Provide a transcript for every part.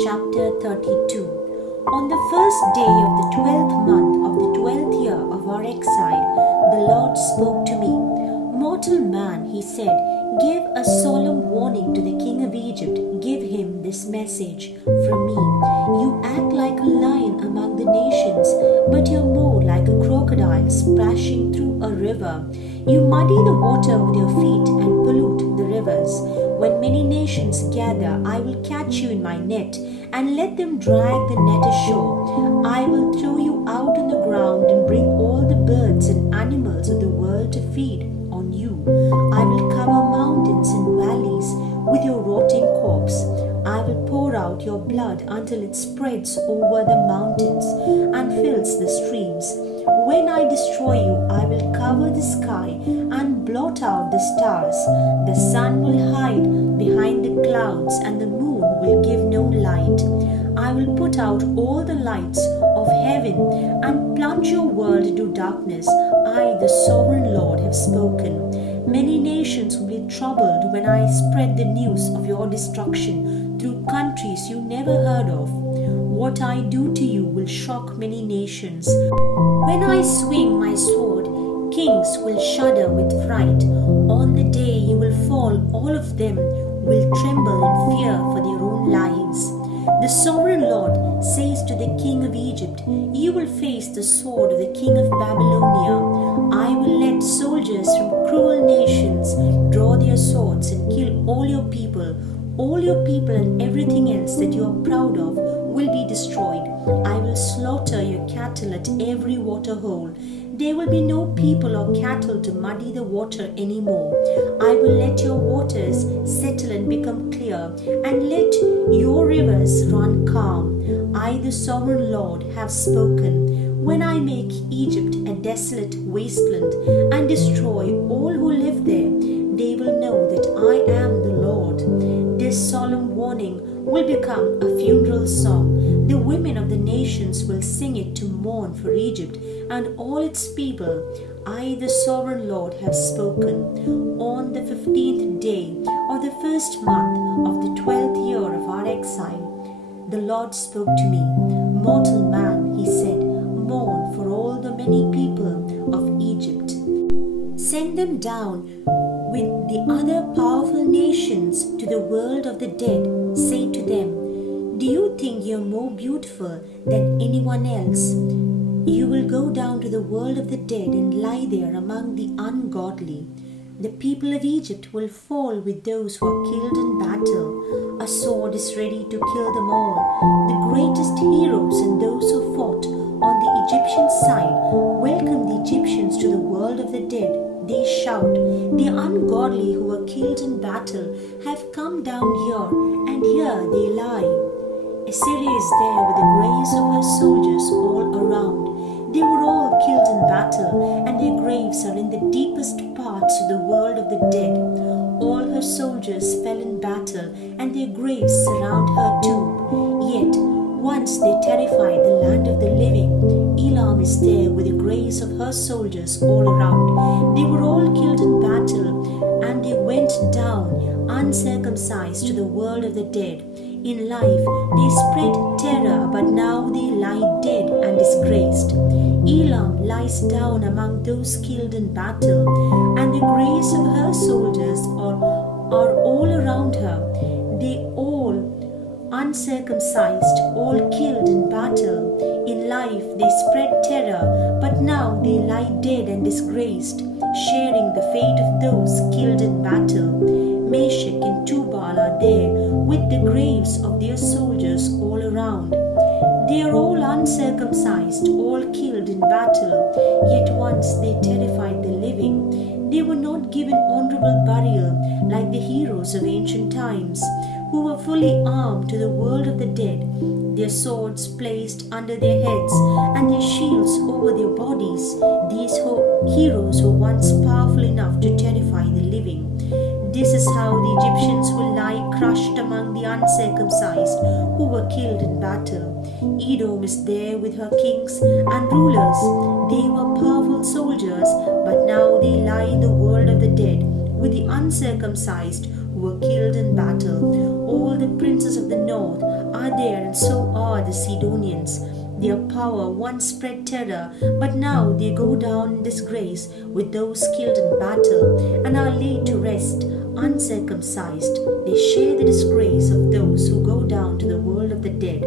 Chapter 32. On the first day of the 12th month of the 12th year of our exile, the Lord spoke to me. Mortal man, he said, give a solemn warning to the king of Egypt. Give him this message from me. You act like a lion among the nations, but you're more like a crocodile splashing through a river. You muddy the water with your feet and pollute the rivers. When many nations gather, I will catch you in my net and let them drag the net ashore. I will throw you out on the ground and bring all the birds and animals of the world to feed on you. I will cover mountains and valleys with your rotting corpse. I will pour out your blood until it spreads over the mountains and fills the streams. When I destroy you, I will cover the sky and blot out the stars. The sun will hide behind the clouds and the moon will give no light. I will put out all the lights of heaven and plunge your world into darkness. I, the sovereign Lord, have spoken. Many nations will be troubled when I spread the news of your destruction through countries you never heard of. What I do to you will shock many nations. When I swing my sword, kings will shudder with fright. On the day you will fall, all of them will tremble in fear for their own lives. The sovereign Lord says to the king of Egypt, you will face the sword of the king of Babylonia. I will let soldiers from cruel nations draw their swords and kill all your people. All your people and everything else that you are proud of will be destroyed. I will slaughter your cattle at every water hole. There will be no people or cattle to muddy the water anymore. I will let your waters settle and become clear, and let your rivers run calm. I, the sovereign Lord, have spoken. When I make Egypt a desolate wasteland and destroy all who live there, they will know that I am the Lord. This solemn warning will become a funeral song. The women of the nations will sing it to mourn for Egypt and all its people. I, the sovereign Lord, have spoken. On the 15th day of the first month of the 12th year of our exile, the Lord spoke to me. Mortal man, he said, mourn for all the many people of Egypt. Send them down with the other powerful nations to the world of the dead. Say to them, do you think you are more beautiful than anyone else? You will go down to the world of the dead and lie there among the ungodly. The people of Egypt will fall with those who are killed in battle. A sword is ready to kill them all. The greatest heroes and those who fought on the Egyptian side welcome the Egyptians to the world of the dead. They shout, the ungodly who were killed in battle have come down here, and here they lie. Assyria is there with the graves of her soldiers all around. They were all killed in battle, and their graves are in the deepest parts of the world of the dead. All her soldiers fell in battle, and their graves surround her tomb. Yet, once they terrified the land of the living. Elam is there with the graves of her soldiers all around. They were all killed in battle, and they went down uncircumcised to the world of the dead. In life, they spread terror, but now they lie dead and disgraced. Elam lies down among those killed in battle, and the graves of her soldiers are all around her. They all uncircumcised, all killed in battle. In life they spread terror, but now they lie dead and disgraced, sharing the fate of those killed in battle. Meshach and Tubal are there with the graves of their soldiers all around. They are all uncircumcised, all killed in battle, yet once they terrified the living. They were not given honorable burial like the heroes of ancient times, who were fully armed to the world of the dead, their swords placed under their heads and their shields over their bodies. These heroes were once powerful enough to terrify the living. This is how the Egyptians will lie crushed among the uncircumcised who were killed in battle. Edom is there with her kings and rulers. They were powerful soldiers, but now they lie in the world of the dead with the uncircumcised who were killed in battle. All the princes princes of the north are there, and so are the Sidonians. Their power once spread terror, but now they go down in disgrace with those killed in battle and are laid to rest, uncircumcised. They share the disgrace of those who go down to the world of the dead.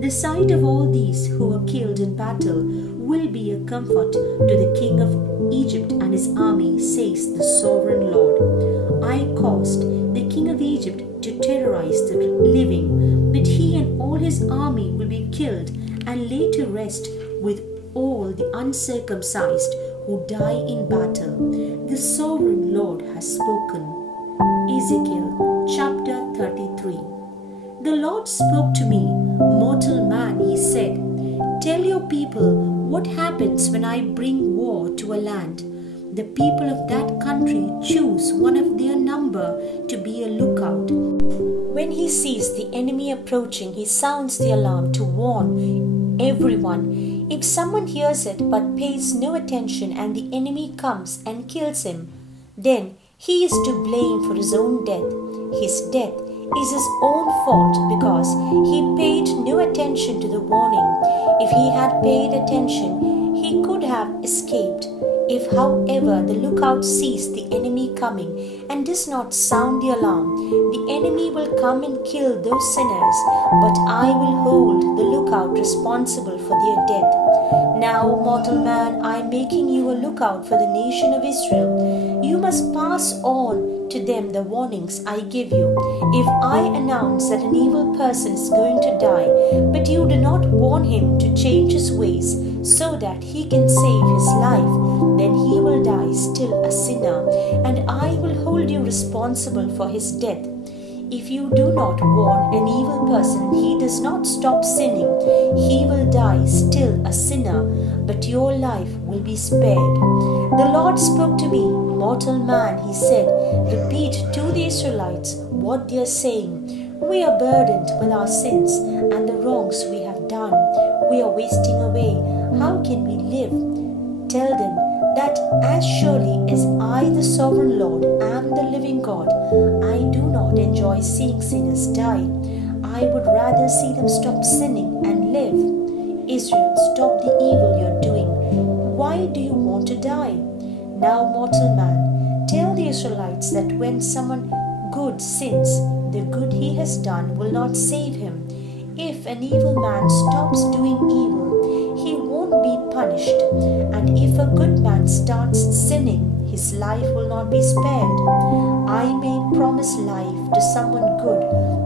The sight of all these who were killed in battle will be a comfort to the king of Egypt and his army, says the sovereign Lord. I caused the king of Egypt to terrorize the living, but he and all his army will be killed and laid to rest with all the uncircumcised who die in battle. The sovereign Lord has spoken. Ezekiel chapter 33. The Lord spoke to me, "Mortal man," he said, "tell your people what happens when I bring war to a land. The people of that country choose one of their number to be a lookout. When he sees the enemy approaching, he sounds the alarm to warn everyone. If someone hears it but pays no attention and the enemy comes and kills him, then he is to blame for his own death. His death is his own fault because he paid no attention to the warning. If he had paid attention, he could have escaped. If, however, the lookout sees the enemy coming and does not sound the alarm, the enemy will come and kill those sinners, but I will hold the lookout responsible for their death. Now, mortal man, I am making you a lookout for the nation of Israel. You must pass on to them the warnings I give you. If I announce that an evil person is going to die, but you do not warn him to change his ways so that he can save his life, then he will die still a sinner, and I will hold you responsible for his death. If you do not warn an evil person, he does not stop sinning. He will die still a sinner, but your life will be spared. The Lord spoke to me, "Mortal man," he said, "repeat to the Israelites what they are saying. We are burdened with our sins and the wrongs we have done. We are wasting away. How can we live? Tell them that as surely as I, the sovereign Lord, am the living God, I do not enjoy seeing sinners die. I would rather see them stop sinning and live. Israel, stop the evil you're doing. Why do you want to die? Now, mortal man, tell the Israelites that when someone good sins, the good he has done will not save him. If an evil man stops doing evil, he won't be punished. And if a good man starts sinning, his life will not be spared. I may promise life to someone good,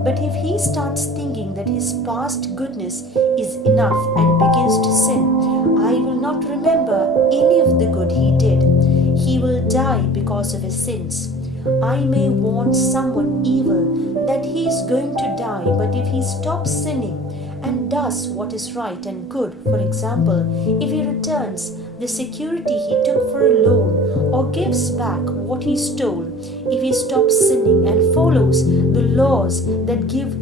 but if he starts thinking that his past goodness is enough and begins to sin, I will not remember any of the good he did. He will die because of his sins. I may warn someone evil that he is going to die, but if he stops sinning and does what is right and good, for example, if he returns the security he took for a loan or gives back what he stole, if he stops sinning and follows the laws that give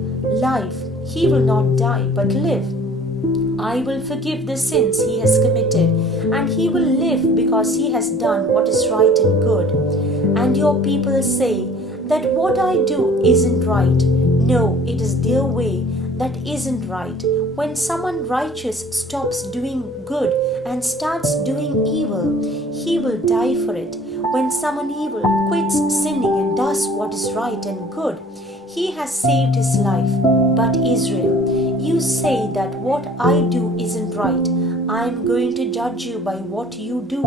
life, he will not die but live. I will forgive the sins he has committed, and he will live because he has done what is right and good. And your people say that what I do isn't right. No, it is their way that isn't right. When someone righteous stops doing good and starts doing evil, he will die for it. When someone evil quits sinning and does what is right and good, he has saved his life. But Israel, you say that what I do isn't right. I am going to judge you by what you do.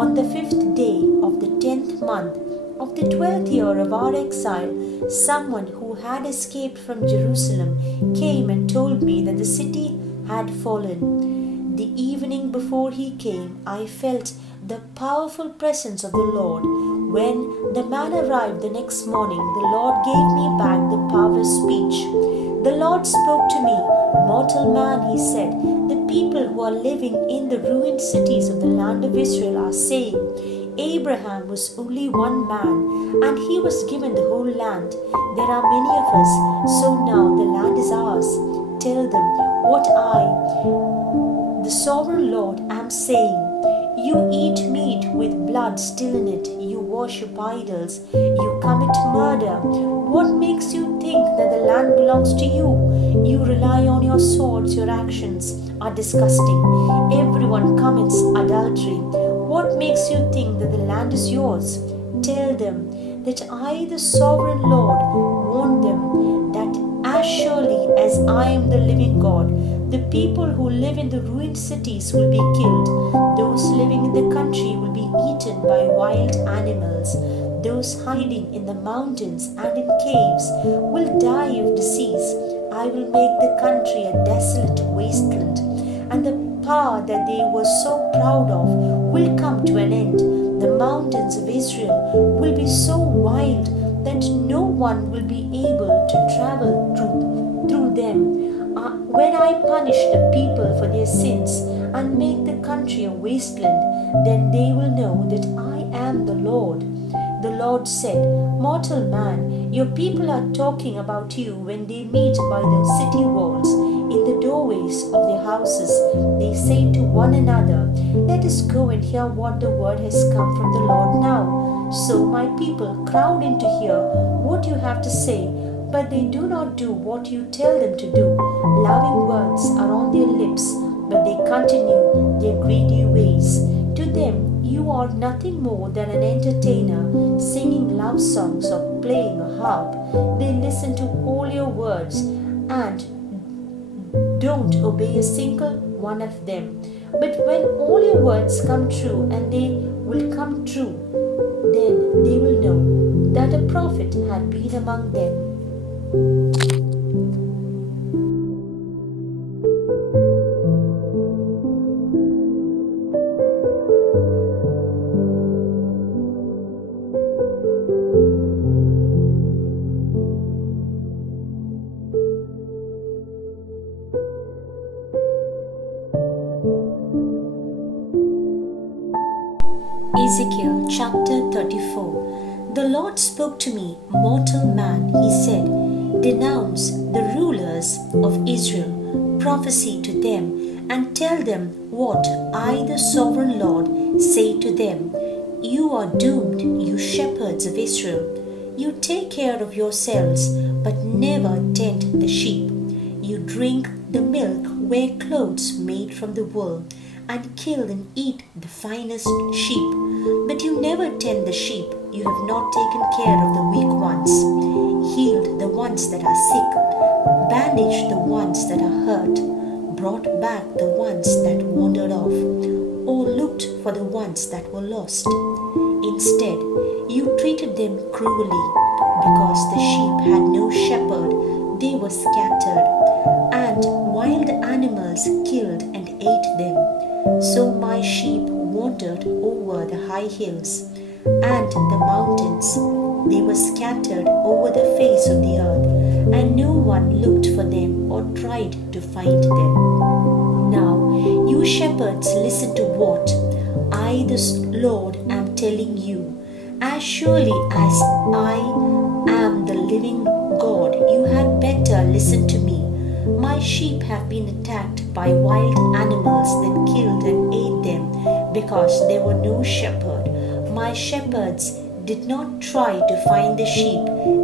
On the 5th day of the 10th month of the 12th year of our exile, someone who had escaped from Jerusalem came and told me that the city had fallen. The evening before he came, I felt the powerful presence of the Lord. When the man arrived the next morning, the Lord gave me back the power of speech. The Lord spoke to me, "Mortal man," he said, "the people who are living in the ruined cities of the land of Israel are saying, Abraham was only one man, and he was given the whole land. There are many of us, so now the land is ours. Tell them what I, the sovereign Lord, am saying. You eat meat with blood still in it. You worship idols. You commit murder. What makes you think that the land land belongs to you. You rely on your swords. Your actions are disgusting. Everyone commits adultery. What makes you think that the land is yours? Tell them that I, the sovereign Lord, warn them that as surely as I am the living God, the people who live in the ruined cities will be killed. Those living in the country will be eaten by wild animals. Those hiding in the mountains and in caves will die of disease. I will make the country a desolate wasteland, and the power that they were so proud of will come to an end. The mountains of Israel will be so wild that no one will be able to travel through them. When I punish the people for their sins and make the country a wasteland, then they will know that I am the Lord. The Lord said, Mortal man, your people are talking about you when they meet by the city walls, in the doorways of their houses. They say to one another, Let us go and hear what the word has come from the Lord now. So my people crowd in to hear what you have to say, but they do not do what you tell them to do. Loving words are on their lips, but they continue their greedy ways. To them, you are nothing more than an entertainer, singing love songs or playing a harp. They listen to all your words and don't obey a single one of them. But when all your words come true, and they will come true, then they will know that a prophet had been among them. Ezekiel chapter 34. The Lord spoke to me, Mortal man, he said, Denounce the rulers of Israel, prophesy to them, and tell them what I, the sovereign Lord, say to them. You are doomed, you shepherds of Israel. You take care of yourselves, but never tend the sheep. You drink the milk, wear clothes made from the wool, and kill and eat the finest sheep. But you never tend the sheep. You have not taken care of the weak ones, healed the ones that are sick, bandaged the ones that are hurt, brought back the ones that wandered off, or looked for the ones that were lost. Instead, you treated them cruelly. Because the sheep had no shepherd, they were scattered, and wild animals killed and ate them. So my sheep wandered over the high hills and the mountains. They were scattered over the face of the earth, and no one looked for them or tried to find them. Now, you shepherds, listen to what I, the Lord, am telling you. As surely as I am the living God, you had better listen to me. My sheep have been attacked by wild animals that killed and ate them because there were no shepherd. My shepherds did not try to find the sheep.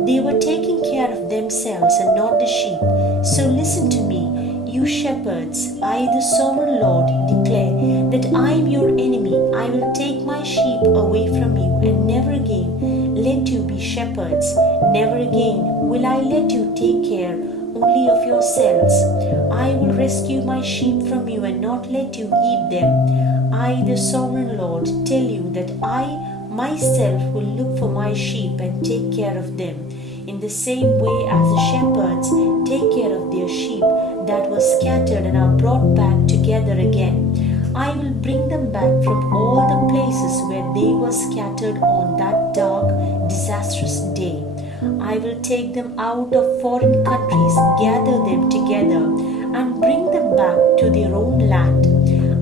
They were taking care of themselves and not the sheep. So listen to me, you shepherds. I, the sovereign Lord, declare that I am your enemy. I will take my sheep away from you, and never again let you be shepherds. Never again will I let you take care only of yourselves. I will rescue my sheep from you and not let you eat them. I, the sovereign Lord, tell you that I myself will look for my sheep and take care of them, in the same way as the shepherds take care of their sheep that were scattered and are brought back together again. I will bring them back from all the places where they were scattered on that dark, disastrous day. I will take them out of foreign countries, gather them together, and bring them back to their own land.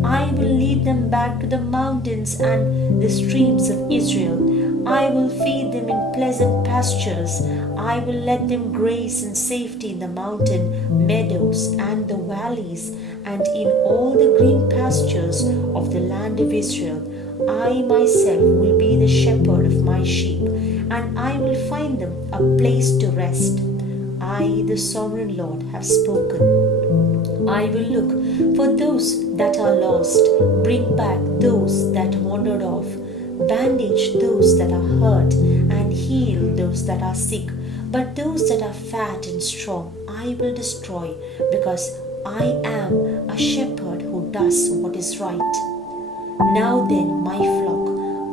I will lead them back to the mountains and the streams of Israel. I will feed them in pleasant pastures. I will let them graze in safety in the mountain meadows and the valleys, and in all the green pastures of the land of Israel. I myself will be the shepherd of my sheep, and I will find them a place to rest. I, the sovereign Lord, have spoken. I will look for those that are lost, bring back those that wandered off, bandage those that are hurt, and heal those that are sick. But those that are fat and strong I will destroy, because I am a shepherd who does what is right. Now then, my flock,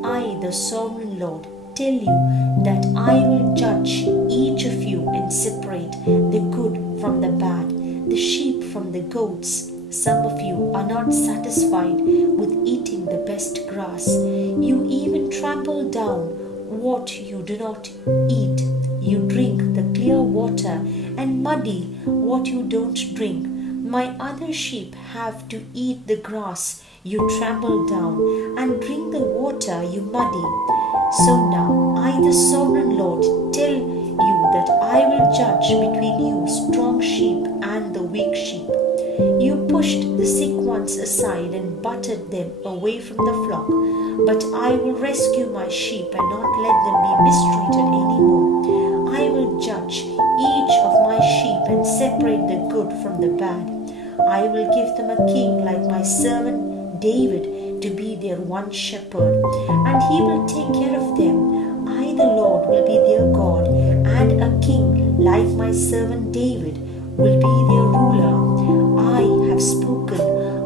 I, the sovereign Lord, tell you that I will judge each of you and separate the good from the bad, the sheep from the goats. Some of you are not satisfied with eating the best grass. You even trample down what you do not eat. You drink the clear water and muddy what you don't drink. My other sheep have to eat the grass you trample down and drink the water you muddy. So now I, the sovereign Lord, tell you that I will judge between you strong sheep and the weak sheep. You pushed the sick ones aside and butted them away from the flock, but I will rescue my sheep and not let them be mistreated anymore. I will judge each of my sheep and separate the good from the bad. I will give them a king like my servant David to be their one shepherd, and he will take care of them. I, the Lord, will be their God, and a king like my servant David will be their ruler. I have spoken.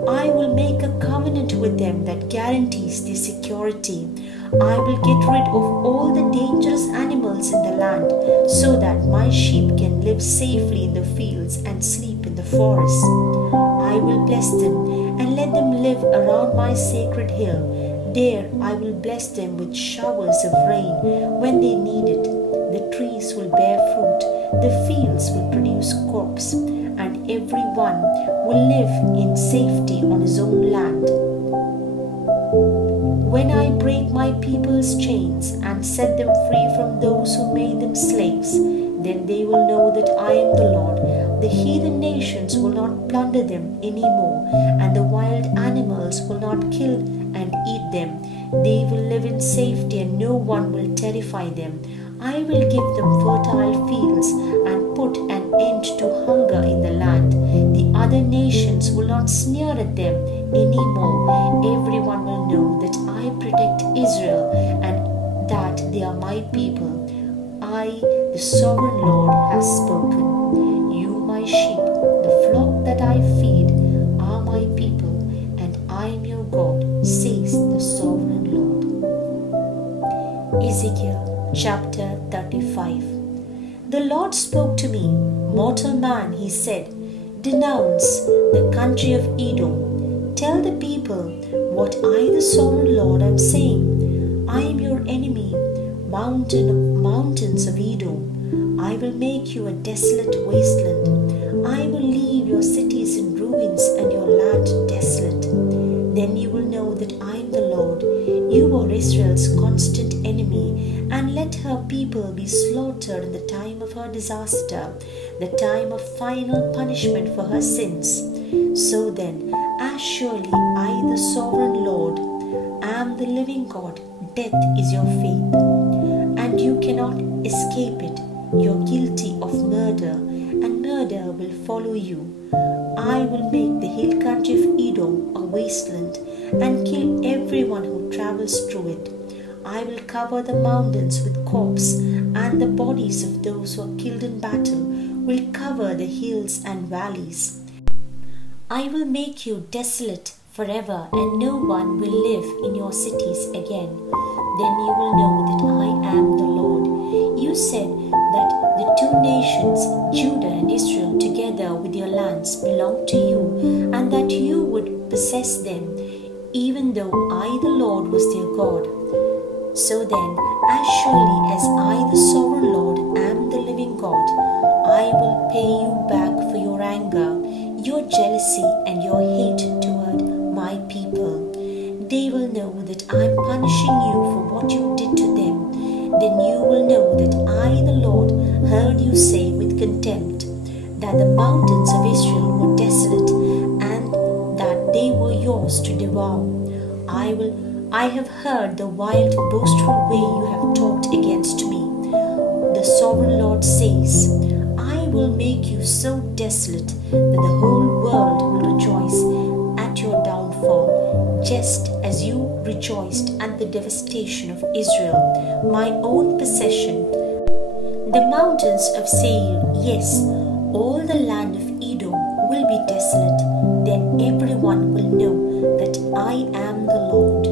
I will make a covenant with them that guarantees their security. I will get rid of all the dangerous animals in the land, so that my sheep can live safely in the fields and sleep in the forests. I will bless them and let them live around my sacred hill. There I will bless them with showers of rain when they need it. The trees will bear fruit, the fields will produce crops, and everyone will live in safety on his own land. When I break my people's chains and set them free from those who made them slaves, then they will know that I am the Lord. The heathen nations will not plunder them anymore, and the wild animals will not kill and eat them. They will live in safety, and no one will terrify them. I will give them fertile fields and put an end to hunger in the land. The other nations will not sneer at them anymore. Everyone will know that I protect Israel and that they are my people. I, the sovereign Lord, have spoken. You, my sheep, the flock that I feed, are my people, and I am your God, says the sovereign Lord. Ezekiel chapter 35. The Lord spoke to me, mortal man, he said, denounce the country of Edom. Tell the people what I, the sovereign Lord, am saying. I am your enemy, mountains of Edom. I will make you a desolate wasteland. I will leave your cities in ruins and your land desolate. Then you will know that I am the Lord. You are Israel's constant enemy, and let her people be slaughtered in the time of her disaster, the time of final punishment for her sins. So then, as surely I, the sovereign Lord, am the living God, death is your fate, and you cannot escape it. You're guilty of murder, and murder will follow you. I will make the hill country of Edom a wasteland and kill everyone who travels through it. I will cover the mountains with corpses, and the bodies of those who are killed in battle will cover the hills and valleys. I will make you desolate forever, and no one will live in your cities again. Then you will know that I am the Lord. You said that the two nations, Judah and Israel, together with their lands, belong to you, and that you would possess them, even though I, the Lord, was their God. So then, as surely as I, the sovereign Lord, am the living God, I will pay you back for your anger, your jealousy, and your hate toward my people. They will know that I am punishing you for what you did to them. Then you will know that I, the Lord, heard you say with contempt that the mountains of Israel were desolate and that they were yours to devour. I have heard the wild, boastful way you have talked against me. The sovereign Lord says, I will make you so desolate that the whole world will rejoice at your downfall, just as you rejoiced at the devastation of Israel, my own possession. The mountains of Seir, yes, all the land of Edom will be desolate. Then everyone will know that I am the Lord.